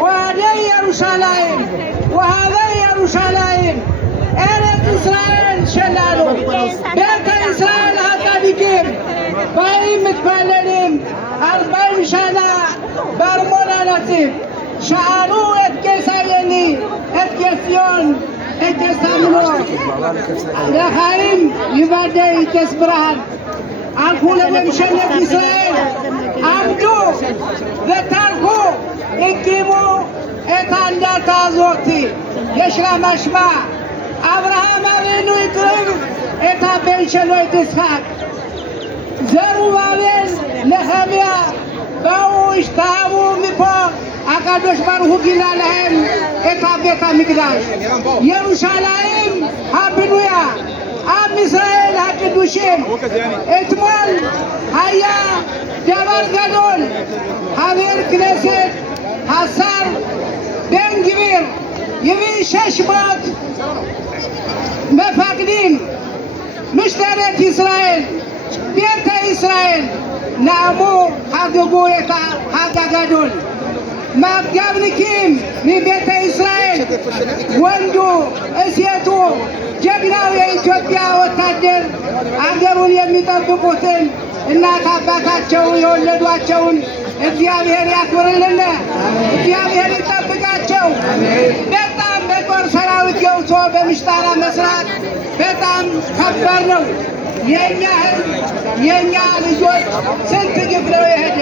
وهذه يروشلايم وهذا يروشلايم أرض إسرائيل شلالو بيت إسرائيل هكذا باي متبللين 40 سنة برمونا نصيب شعروا اتكسرني اتكسيون اتكسامنو لخايم يبدأ يتسبرهن أنكو لمشلك إسرائيل عمدو ذتركو اكيمو اتاندا تازوتي يشرا مشمع أبراهام أبينو يترم اتابين شلو يتسخاك زروبابل نهميا باوش تابو ميبو أكادوش بارهو جينا لهم اتابيتا مقداش يروشلايم هابنويا أم إسرائيل هكدوشين اتمال هيا جبل جدول هابير كنيست حسار بن جبير يبي ششمات مفاقدين مشترك إسرائيل بيت إسرائيل نامو حققوا حقا جدول ما قبلكم من بيت إسرائيل ወንዱ እሴቱ ጀግናው የኢትዮጵያ ወታደር አገሩን የሚጠብቁትን እናት አባታቸው የወለዷቸውን እግዚአብሔር ያክብርልን፣ እግዚአብሔር ይጠብቃቸው። በጣም በጦር ሰራዊት ገብቶ በምሽጣራ መስራት በጣም ከባድ ነው። የኛ ልጆች ስንት ግፍ ነው የሄደ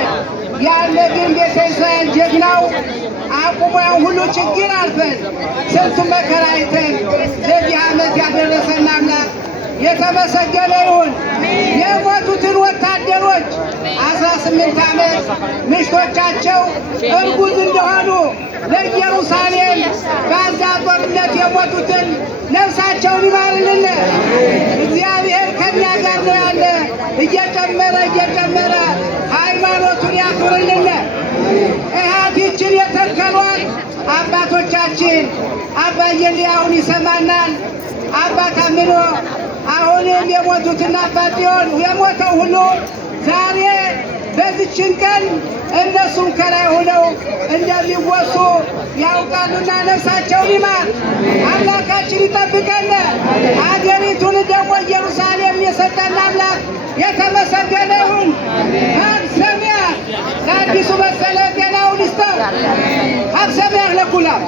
ያለ ግን ቤተ እስራኤል ጀግናው አቁሞ ሁሉ ችግር አልፈን ስንቱ መከራ አይተን ለዚህ ዓመት ያደረሰን አምላክ የተመሰገነ ይሁን። የሞቱትን ወታደሮች 18 ዓመት ምሽቶቻቸው እርጉዝ እንደሆኑ ለኢየሩሳሌም በዛ ጦርነት የሞቱትን ነፍሳቸውን ይማርልን። እግዚአብሔር ከኛ ጋር ነው ያለ። እየጨመረ ሃይማኖቱን ያክብርልን። እሃቲችን የተከሏት አባቶቻችን አባዬ አሁን ይሰማናል። አባት አምኖ አሁንም የሞቱትን አባት ይሆን የሞተው ሁሉ ዛሬ በዚችን ቀን እነሱም ከላይ ሆነው እንደሚወሱ ያውቃሉና ነፍሳቸውን ይማር። አምላካችን ይጠብቀን። አገሪቱን ደግሞ ኢየሩሳሌም የሰጠን አምላክ የተመሰገነ ይሁን። ሀብሰሚያ ለአዲሱ መሰለ ጤናውን ይስጠው። ሀብሰሚያ ለኩላም